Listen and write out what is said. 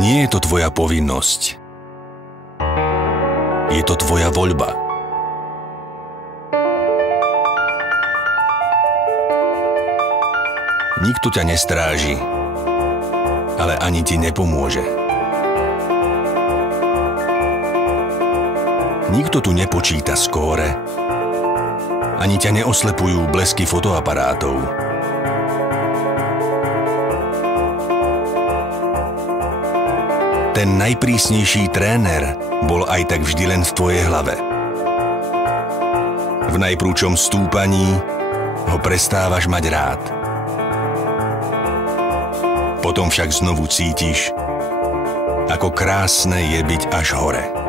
Nie je to tvoja povinnosť. Je to tvoja voľba. Nikto ťa nestráži, ale ani ti nepomôže. Nikto tu nepočíta skóre, ani ťa neoslepujú blesky fotoaparátov. Ten najprísnejší tréner bol aj tak vždy len v tvojej hlave. V najprúčom stúpaní ho prestávaš mať rád. Potom však znovu cítiš, ako krásne je byť až hore.